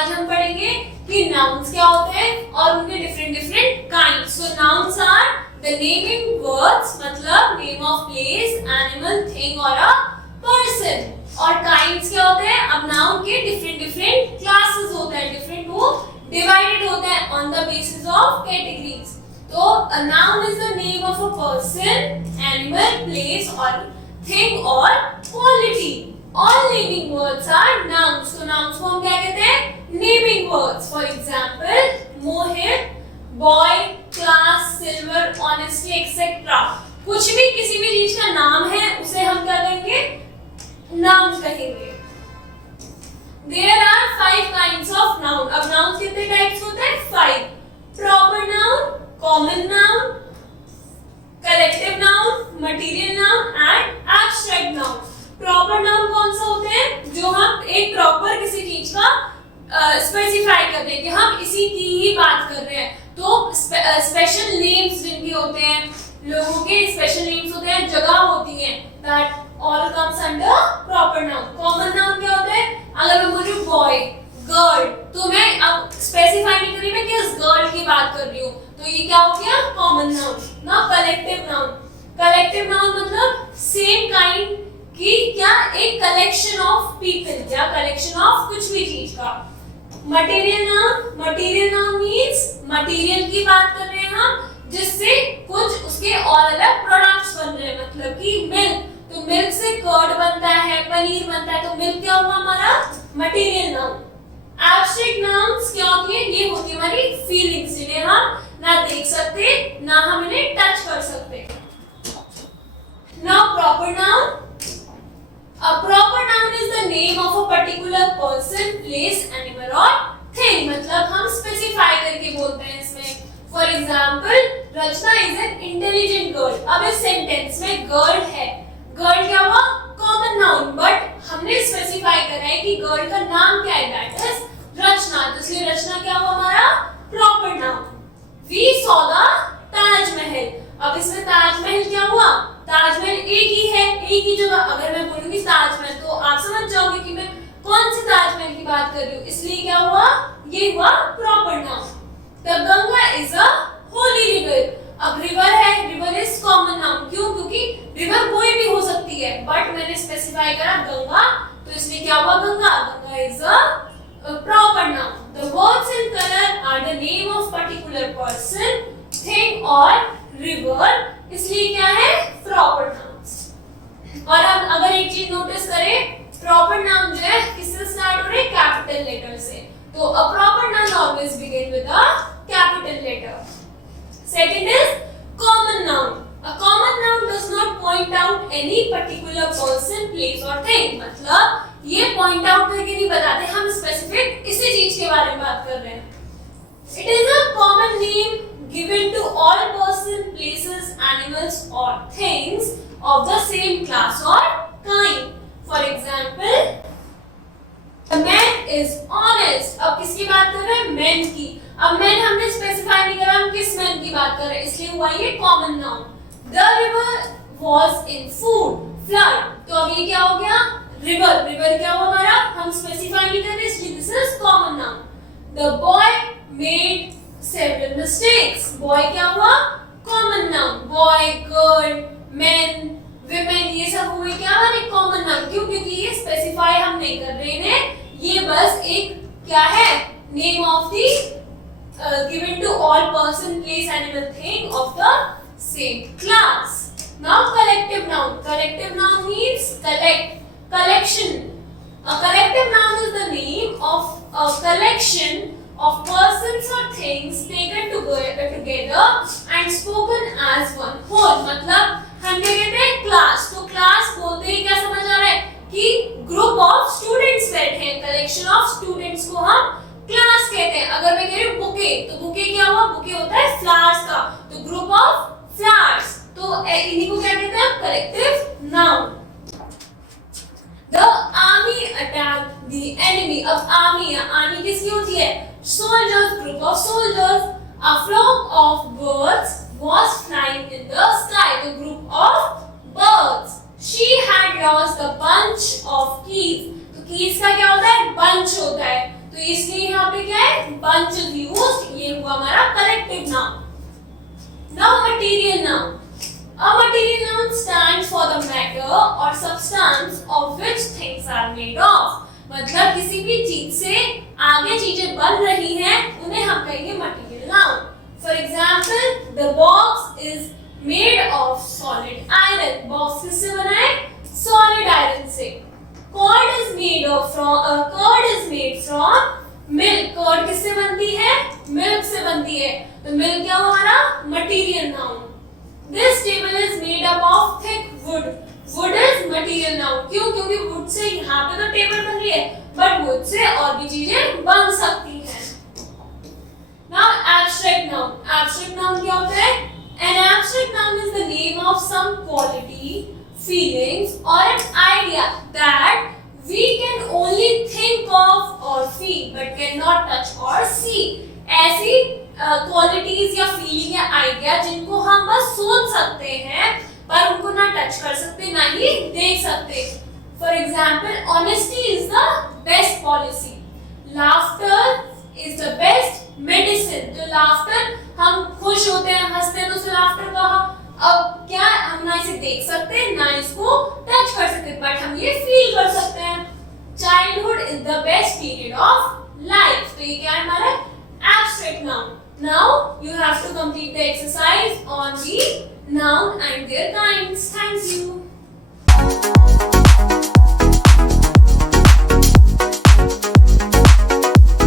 आज हम पढ़ेंगे कि नाउन्स क्या होते हैं और उनके different different kinds. So nouns are the naming words, मतलब name of place, animal, thing और अ पर्सन। और काइंड्स क्या होते हैं? अब नाउन के डिफरेंट डिफरेंट क्लासेस होते हैं, डिफरेंट वो डिवाइडेड होते हैं on the basis of categories. तो a noun is the name of a person, animal, place or thing or quality. All naming words are nouns. So nouns को हम क्या कहते हैं? Naming words. For example, Mohit, boy, class, silver, honesty, etc. कुछ भी किसी भी चीज का नाम है उसे हम क्या कहेंगे? Noun कहेंगे। There are 5 kinds of noun. अब nouns कितने टाइप्स होते हैं? 5. Proper noun, common noun, collective noun, material noun and abstract noun. Proper noun कौन सा होते हैं? जो हम एक प्रॉपर किसी चीज का स्पेसिफाई करते हैं कि हम इसी की ही बात कर रहे हैं। तो स्पेशल नेम्स जिनके होते हैं, लोगों के स्पेशल नेम्स होते हैं, जगह होती हैं, that all comes under proper noun. Common noun क्या होता है? अगर मैं बोलूं boy, girl, तो मैं अब स्पेसिफाई नहीं कर रही मैं किस गर्ल की बात कर रही हूँ, तो ये क्या हो गया? Common noun. ना कलेक्टिव नाउन। कलेक्टिव नाउन मतलब सेम काइंड की क्या एक कलेक्शन ऑफ पीपल या कलेक्शन ऑफ कुछ भी चीज का। Material noun, material noun means material की बात कर रहे हैं हम जिससे कुछ उसके और अलग प्रोडक्ट्स बन रहे हैं, मतलब कि मिल्क, तो मिल्क से कर्ड बनता है, पनीर बनता है, तो मिल्क क्या हुआ हमारा? Material noun. एब्स्ट्रैक्ट नाउन्स क्या होती है? ये होती है हमारी फीलिंग्स, जिन्हें हम ना देख सकते ना हम इन्हें टच कर सकते। Now proper noun. A proper noun is the name of a particular person, place, animal or thing. मतलब हम स्पेसिफाई करके बोलते हैं इसमें। For example, Rachna is an intelligent girl. अब इस सेंटेंस में गर्ल है, गर्ल क्या हुआ? कॉमन नाउन, बट हमने स्पेसिफाई करा है कि गर्ल का नाम क्या है, दैट इज रचना, तो इसलिए रचना क्या हुआ हमारा? Proper noun. We saw the Taj Mahal. अब इसमें ताजमहल क्या हुआ? ताजमहल एक ही है, एक ही जगह। अगर मैं बोलूंगी ताजमहल तो आप समझ जाओगे कि मैं कौन से ताजमहल की बात कर रही हूँ, इसलिए क्या हुआ? ये हुआ proper noun. The Ganga is a holy river. अब रिवर है, रिवर इज कॉमन नाउन। क्यों? क्योंकि रिवर कोई भी हो सकती है, बट मैंने स्पेसिफाई करा गंगा, तो इसलिए क्या हुआ? Ganga. Ganga is a proper noun. The words in color are the name of particular person, thing or river. इसलिए क्या है? Proper nouns. और अब अगर एक चीज नोटिस करें, प्रॉपर नाउन जो है किससे स्टार्ट हो रहे हैं? कैपिटल लेटर से। तो a proper noun always begin with a capital letter. Second is common noun. A common noun does not point out any particular person, place or thing. मतलब ये point out करके नहीं बताते, हम specific इसी चीज के बारे में बात कर रहे हैं। It is a common name given to all person, places, animals or things of the same class or kind. For example, the man is honest. अब किसकी बात कर रहे हैं? Man की। अब मैन हमने स्पेसिफाई नहीं करा हम किस मैन की बात कर रहे हैं, इसलिए हुआ ये common noun. The river was in flood, तो अब ये क्या हो गया? रिवर। रिवर क्या हुआ हमारा? हम स्पेसिफाई नहीं कर रहे, इसलिए this is common noun. The boy made several mistakes. Boy क्या हुआ? Common noun. Boy, girl, man, women, ये सब हुए क्या हमारे? Common noun. क्यों? क्योंकि ये स्पेसिफाई हम नहीं कर रहे हैं, ये बस एक क्या है? Name of the given to all person, place, animal, thing of the same class. Now collective noun. Collective noun means collection. A collective noun is the name of a collection of persons or things taken together and spoken as one whole. मतलब हम क्या कहते हैं? Class. तो class बोलते ही क्या समझ आ रहा है कि ग्रुप ऑफ स्टूडेंट्स बैठे हैं, कलेक्शन ऑफ स्टूडेंट्स को हम क्लास कहते हैं। अगर मैं कह रही हूँ बुके, तो बुके क्या हुआ? बुके होता है फ्लावर्स का, तो ग्रुप ऑफ फ्लावर्स, तो इन्हीं को क्या कहते हैं? Collective noun. The army attack the enemy. अब आर्मी, आर्मी किसकी होती है? Soldiers, group of soldiers. A flock of birds was flying in the sky, the group of birds. She had lost a bunch of keys. तो keys का क्या होता है? bunch होता है, तो इसलिए bunch is used, ये हुआ हमारा collective noun. Now material noun. A material noun stands for the matter or substance of which things are made of. मतलब किसी भी चीज से आगे चीजें बन रही हैं उन्हें हम कहेंगे material noun. For example, the box is made of solid iron. Box किससे बना है? Solid iron से. Curd is made from milk. Curd किससे बनती है? Milk से बनती है. तो milk क्या हुआ हमारा? Material noun. This table is made up of thick wood. Wood is material noun. क्यों? क्योंकि wood से यहाँ पे तो टेबल बन रही है, but wood से और भी चीजें बन सकती हैं. Now abstract noun. Abstract noun क्या होता है? An abstract noun is the name of some quality, feelings or an idea that we can only think of or feel but cannot touch or see. ऐसी qualities या feeling या idea जिनको हम बस सोच सकते हैं पर उनको ना टच कर सकते ना ही देख सकते. For example, honesty is the best policy. Laughter is the best medicine. तो लाफ्टर, हम खुश होते हैं, हंसते हैं तो उसे लाफ्टर कहा. अब क्या हम ना इसे देख सकते ना इसको टच कर सकते, बट हम ये फील कर सकते हैं. Childhood is the best period of life. तो ये क्या है हमारा abstract noun. Now you have to complete the exercise on the noun and their kinds. Thank you.